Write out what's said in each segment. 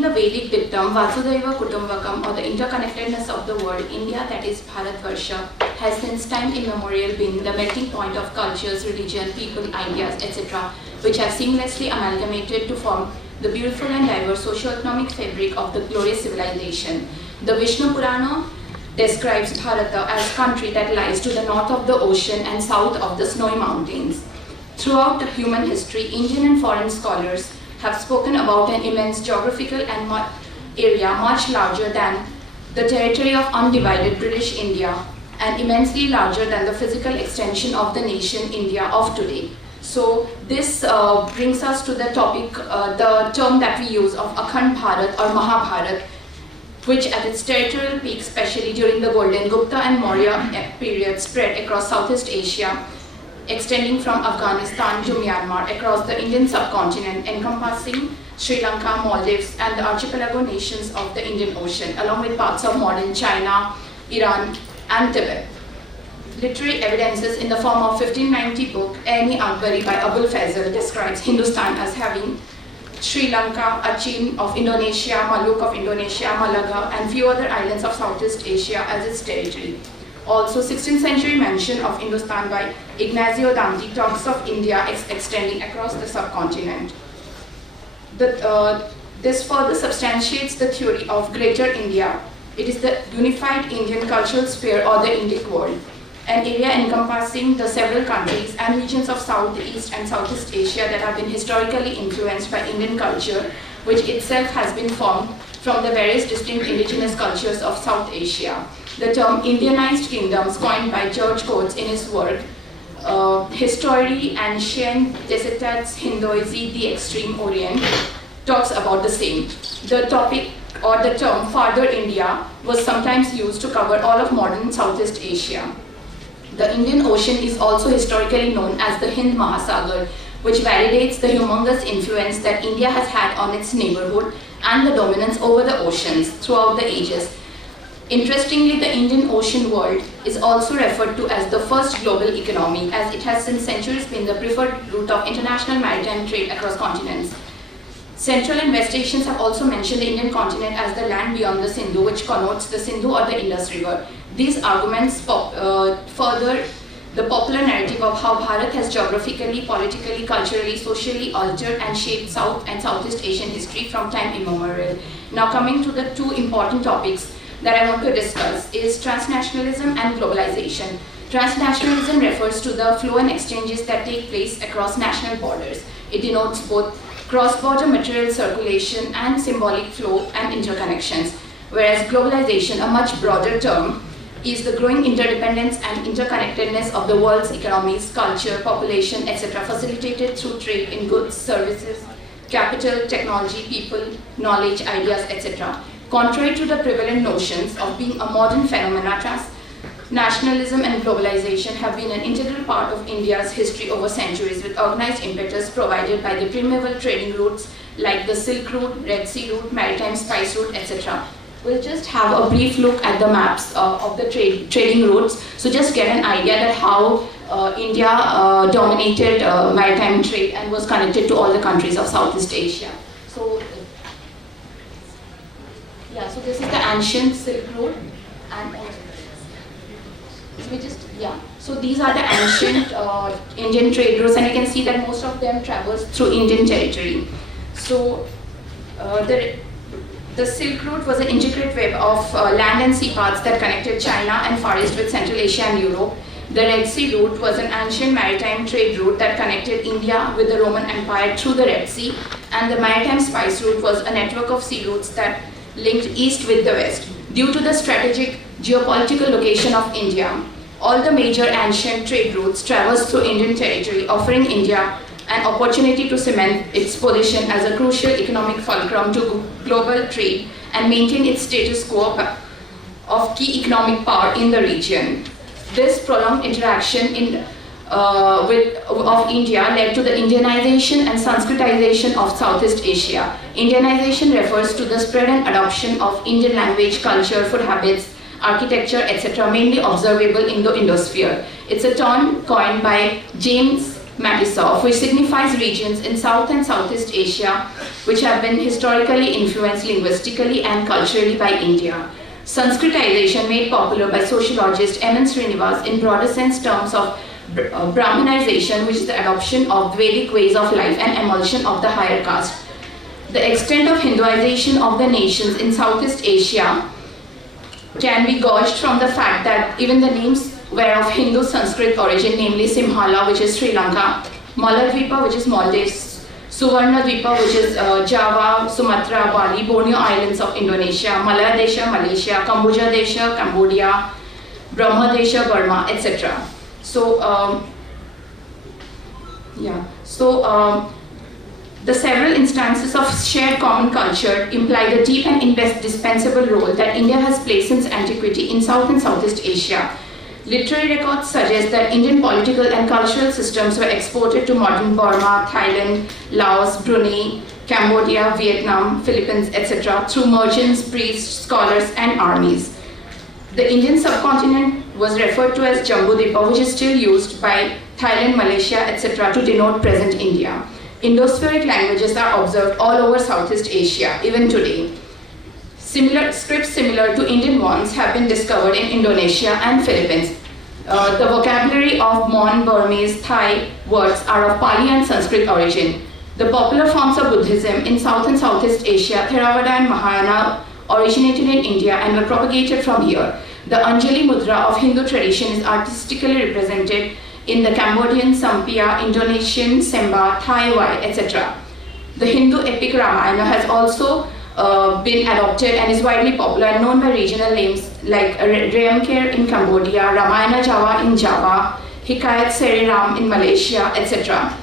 Taking the Vedic dictum, Vasudhaiva Kutumbakam, or the interconnectedness of the world, India, that is Bharatvarsha, has since time immemorial been the melting point of cultures, religion, people, ideas, etc., which have seamlessly amalgamated to form the beautiful and diverse socio-economic fabric of the glorious civilization. The Vishnu Purana describes Bharata as a country that lies to the north of the ocean and south of the snowy mountains. Throughout human history, Indian and foreign scholars have spoken about an immense geographical and area much larger than the territory of undivided British India and immensely larger than the physical extension of the nation India of today. So this brings us to the topic, the term that we use of Akhand Bharat or Mahabharat, which at its territorial peak, especially during the Golden Gupta and Maurya period, spread across Southeast Asia, extending from Afghanistan to Myanmar, across the Indian subcontinent, encompassing Sri Lanka, Maldives, and the archipelago nations of the Indian Ocean, along with parts of modern China, Iran, and Tibet. Literary evidences in the form of 1590 book Ain-i Akbari by Abul Fazl describes Hindustan as having Sri Lanka, Achin of Indonesia, Maluk of Indonesia, Malaga, and few other islands of Southeast Asia as its territory. Also, 16th century mention of Hindustan by Ignazio Danti talks of India extending across the subcontinent. This further substantiates the theory of Greater India. It is the unified Indian cultural sphere or the Indic world, an area encompassing the several countries and regions of Southeast and Southeast Asia that have been historically influenced by Indian culture, which itself has been formed from the various distinct indigenous cultures of South Asia. The term Indianized kingdoms, coined by George Coates in his work, Histoire ancienne des États hindoisi the extreme Orient, talks about the same. The topic or the term Farther India was sometimes used to cover all of modern Southeast Asia. The Indian Ocean is also historically known as the Hind Mahasagar, which validates the humongous influence that India has had on its neighborhood and the dominance over the oceans throughout the ages. Interestingly, the Indian Ocean world is also referred to as the first global economy, as it has since centuries been the preferred route of international maritime trade across continents. Central and West Asians have also mentioned the Indian continent as the land beyond the Sindhu, which connotes the Sindhu or the Indus River. These arguments further the popular narrative of how Bharat has geographically, politically, culturally, socially altered and shaped South and Southeast Asian history from time immemorial. Now coming to the two important topics that I want to discuss is transnationalism and globalization. Transnationalism refers to the flow and exchanges that take place across national borders. It denotes both cross-border material circulation and symbolic flow and interconnections, whereas globalization, a much broader term, is the growing interdependence and interconnectedness of the world's economies, culture, population, etc., facilitated through trade in goods, services, capital, technology, people, knowledge, ideas, etc. Contrary to the prevalent notions of being a modern phenomena, transnationalism and globalization have been an integral part of India's history over centuries, with organized impetus provided by the primeval trading routes like the Silk Route, Red Sea Route, Maritime Spice Route, etc. We'll just have a brief look at the maps of the trading routes, so just get an idea that how India dominated maritime trade and was connected to all the countries of Southeast Asia. So, yeah, so this is the ancient Silk Road, and so these are the ancient Indian trade routes, and you can see that most of them traverse through Indian territory. So the Silk Route was an intricate web of land and sea paths that connected China and Far East with Central Asia and Europe. The Red Sea Route was an ancient maritime trade route that connected India with the Roman Empire through the Red Sea, and the Maritime Spice Route was a network of sea routes that linked east with the west. Due to the strategic geopolitical location of India, all the major ancient trade routes traversed through Indian territory, offering India an opportunity to cement its position as a crucial economic fulcrum to global trade and maintain its status quo of key economic power in the region. This prolonged interaction of India led to the Indianization and Sanskritization of Southeast Asia. Indianization refers to the spread and adoption of Indian language, culture, food habits, architecture, etc., mainly observable in the Indosphere. It's a term coined by James Matisoff, which signifies regions in South and Southeast Asia which have been historically influenced linguistically and culturally by India. Sanskritization, made popular by sociologist M. N. Srinivas in broader sense terms of Brahminization, which is the adoption of Vedic ways of life and emulsion of the higher caste. The extent of Hinduization of the nations in Southeast Asia can be gauged from the fact that even the names were of Hindu-Sanskrit origin, namely Simhala, which is Sri Lanka, Maladvipa, which is Maldives, Suvarnadvipa, which is Java, Sumatra, Bali, Borneo Islands of Indonesia, Malaya Desha, Malaysia, Kamboja Desha, Cambodia, Brahma Desha, Burma, etc. The several instances of shared common culture imply the deep and indispensable role that India has played since antiquity in South and Southeast Asia. Literary records suggest that Indian political and cultural systems were exported to modern Burma, Thailand, Laos, Brunei, Cambodia, Vietnam, Philippines, etc. through merchants, priests, scholars, and armies. The Indian subcontinent was referred to as Jambudipa, which is still used by Thailand, Malaysia, etc. to denote present India. Indo-Spheric languages are observed all over Southeast Asia, even today. Scripts similar to Indian ones have been discovered in Indonesia and Philippines. The vocabulary of Mon, Burmese, Thai words are of Pali and Sanskrit origin. The popular forms of Buddhism in South and Southeast Asia, Theravada and Mahayana, originated in India and were propagated from here. The Anjali Mudra of Hindu tradition is artistically represented in the Cambodian Sampia, Indonesian Semba, Thai Wai, etc. The Hindu epic Ramayana has also been adopted and is widely popular and known by regional names like Rayamkir in Cambodia, Ramayana Java in Java, Hikayat Seri Ram in Malaysia, etc.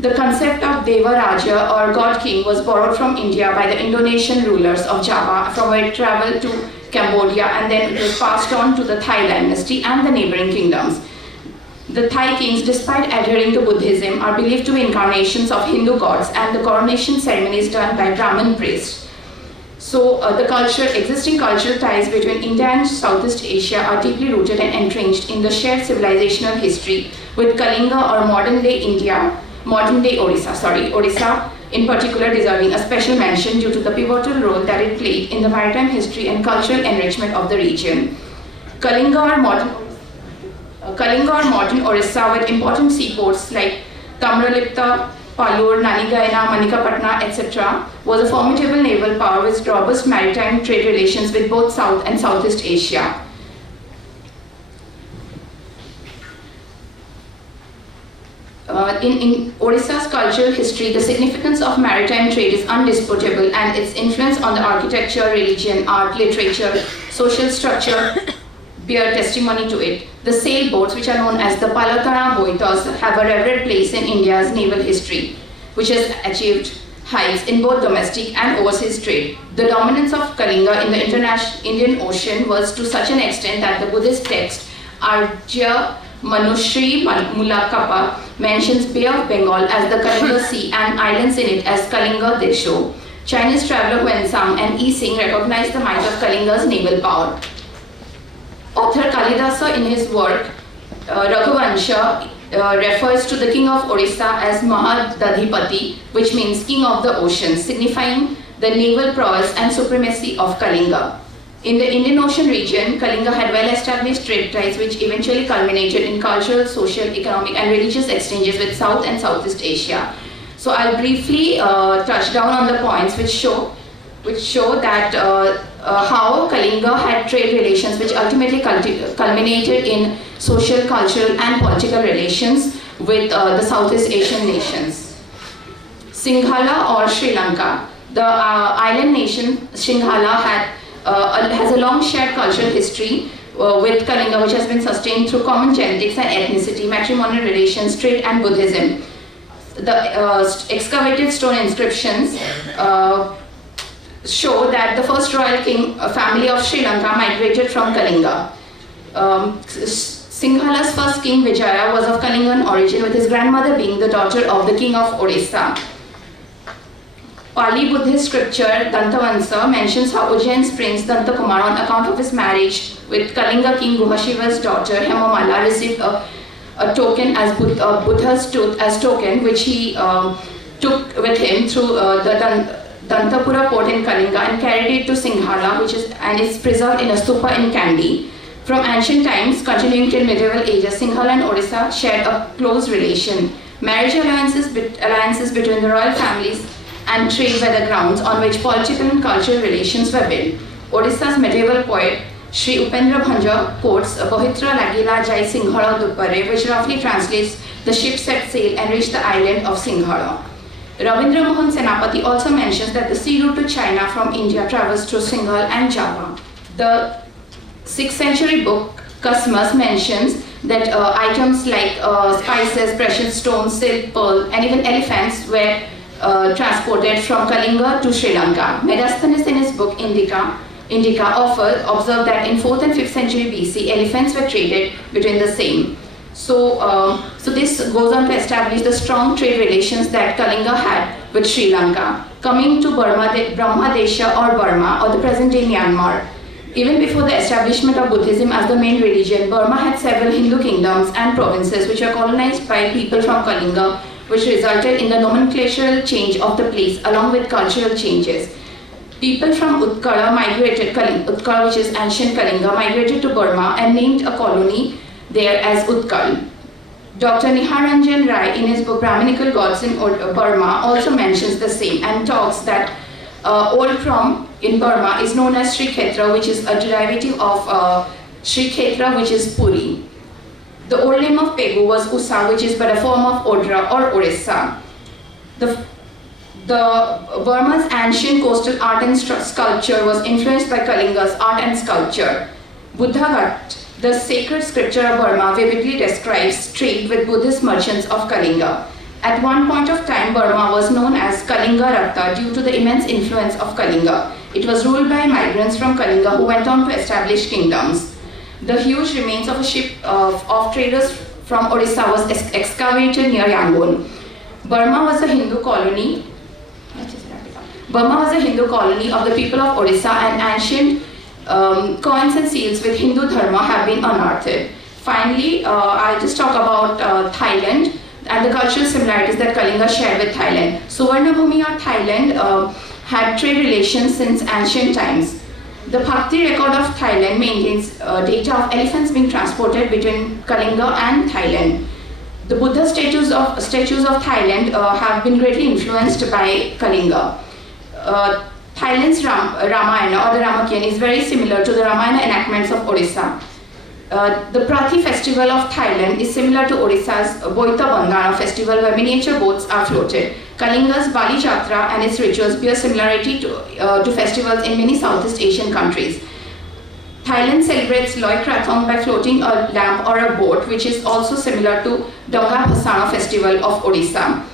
The concept of Deva Raja or God King was borrowed from India by the Indonesian rulers of Java, from where it traveled to Cambodia, and then it was passed on to the Thai dynasty and the neighboring kingdoms. The Thai kings, despite adhering to Buddhism, are believed to be incarnations of Hindu gods, and the coronation ceremony is done by Brahmin priests. The existing cultural ties between India and Southeast Asia are deeply rooted and entrenched in the shared civilizational history, with Kalinga or modern-day Orissa in particular deserving a special mention due to the pivotal role that it played in the maritime history and cultural enrichment of the region. Kalinga or modern Orissa, with important seaports like Tamralipta, Palur, Nanigayana, Manikapatna, etc., was a formidable naval power with robust maritime trade relations with both South and Southeast Asia. In Odisha's cultural history, the significance of maritime trade is undisputable, and its influence on the architecture, religion, art, literature, social structure bear testimony to it. The sailboats, which are known as the Palatana Boitas, have a revered place in India's naval history, which has achieved heights in both domestic and overseas trade. The dominance of Kalinga in the Indian Ocean was to such an extent that the Buddhist text Arjya Manushri Mulakapa mentions Bay of Bengal as the Kalinga Sea and islands in it as Kalinga Desho. Chinese traveler Huensang and Yi Sing recognized the might of Kalinga's naval power. Author Kalidasa in his work Raghuvansha refers to the king of Orissa as Mahadadhipati, which means king of the ocean, signifying the naval prowess and supremacy of Kalinga. In the Indian Ocean region, Kalinga had well-established trade ties which eventually culminated in cultural, social, economic and religious exchanges with South and Southeast Asia. So I'll briefly touch down on the points which show that how Kalinga had trade relations which ultimately culminated in social, cultural and political relations with the Southeast Asian nations. Sinhala or Sri Lanka. The island nation Sinhala has a long shared cultural history with Kalinga, which has been sustained through common genetics and ethnicity, matrimonial relations, trade and Buddhism. The excavated stone inscriptions show that the first royal family of Sri Lanka migrated from Kalinga. Singhala's first king Vijaya was of Kalingan origin, with his grandmother being the daughter of the king of Odisha. Pali Buddhist scripture Dantavansa mentions how Ujjain's prince Dantakumar, on account of his marriage with Kalinga king Guhashiva's daughter Hemamala, received a a token as Buddha's tooth as token, which he took with him through the Dantapura port in Kalinga and carried it to Singhala, and is preserved in a stupa in Kandy. From ancient times, continuing till medieval ages, Singhala and Odisha shared a close relation. Marriage alliances between the royal families and trade were the grounds on which political and cultural relations were built. Odisha's medieval poet Sri Upendra Bhanja quotes Bohitra Lagila Jai Singhala Duppare, which roughly translates the ship set sail and reached the island of Singhala. Ravindra Mohan Senapati also mentions that the sea route to China from India travels through Singhal and Java. The 6th century book Cosmas mentions that items like spices, precious stones, silk, pearl, and even elephants were transported from Kalinga to Sri Lanka. Medasthenes in his book Indica observed that in 4th and 5th century BC, elephants were traded between the same. So this goes on to establish the strong trade relations that Kalinga had with Sri Lanka. Coming to Brahmadesha or Burma, or the present-day Myanmar. Even before the establishment of Buddhism as the main religion, Burma had several Hindu kingdoms and provinces which were colonized by people from Kalinga, which resulted in the nomenclatural change of the place along with cultural changes. People from Utkala migrated, Utkal, which is ancient Kalinga, migrated to Burma and named a colony there as Utkal. Dr. Niharanjan Rai in his book Brahminical Gods in Burma also mentions the same and talks that Old Prom in Burma is known as Sri Khetra, which is a derivative of Sri Khetra, which is Puri. The old name of Pegu was Usa, which is but a form of Odra or Orissa. The Burma's ancient coastal art and sculpture was influenced by Kalinga's art and sculpture. Buddhagat, the sacred scripture of Burma, vividly describes trade with Buddhist merchants of Kalinga. At one point of time, Burma was known as Kalinga Ratta due to the immense influence of Kalinga. It was ruled by migrants from Kalinga who went on to establish kingdoms. The huge remains of a ship of traders from Odisha was excavated near Yangon. Burma was a Hindu colony of the people of Odisha, and ancient coins and seals with Hindu dharma have been unearthed. Finally, I'll just talk about Thailand and the cultural similarities that Kalinga shared with Thailand. Suvarnabhumi or Thailand had trade relations since ancient times. The Bhakti record of Thailand maintains data of elephants being transported between Kalinga and Thailand. The Buddha statues of Thailand have been greatly influenced by Kalinga. Thailand's Ramayana or the Ramakien is very similar to the Ramayana enactments of Odisha. The Prathi festival of Thailand is similar to Odisha's Boita Bandhana festival, where miniature boats are floated. Kalinga's Bali Jatra and its rituals bear similarity to festivals in many Southeast Asian countries. Thailand celebrates Loi Krathong by floating a lamp or a boat, which is also similar to Donga Bhasana festival of Odisha.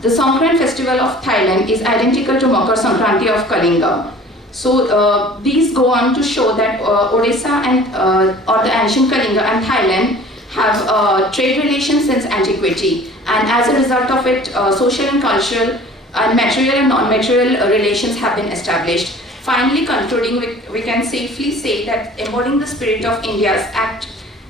The Songkran festival of Thailand is identical to Makar Sankranti of Kalinga. So these go on to show that Odisha and or the ancient Kalinga and Thailand have trade relations since antiquity, and as a result of it, social and cultural and material and non-material relations have been established. Finally, concluding, we can safely say that embodying the spirit of India's Act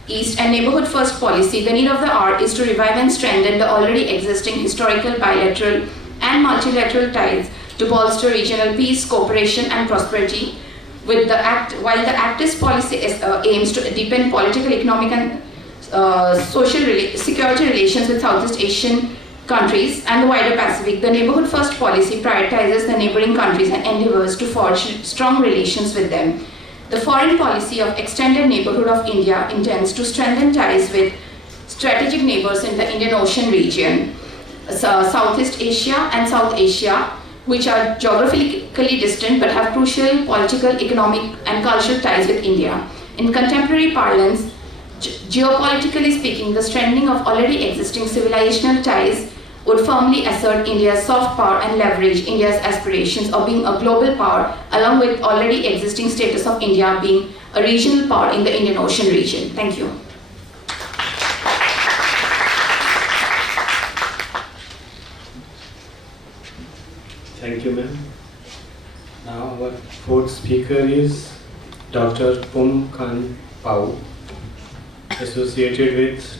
East and Neighborhood First policy, the need of the hour is to revive and strengthen the already existing historical bilateral and multilateral ties to bolster regional peace, cooperation and prosperity. While the Act's policy aims to deepen political, economic and security relations with Southeast Asian countries and the wider Pacific, the Neighborhood First policy prioritizes the neighboring countries and endeavors to forge strong relations with them. The foreign policy of extended neighborhood of India intends to strengthen ties with strategic neighbors in the Indian Ocean region, Southeast Asia and South Asia, which are geographically distant but have crucial political, economic and cultural ties with India. In contemporary parlance, geopolitically speaking, the strengthening of already existing civilizational ties would firmly assert India's soft power and leverage India's aspirations of being a global power, along with already existing status of India being a regional power in the Indian Ocean region. Thank you. Thank you, ma'am. Now our fourth speaker is Dr. Pum Khan Pao, associated with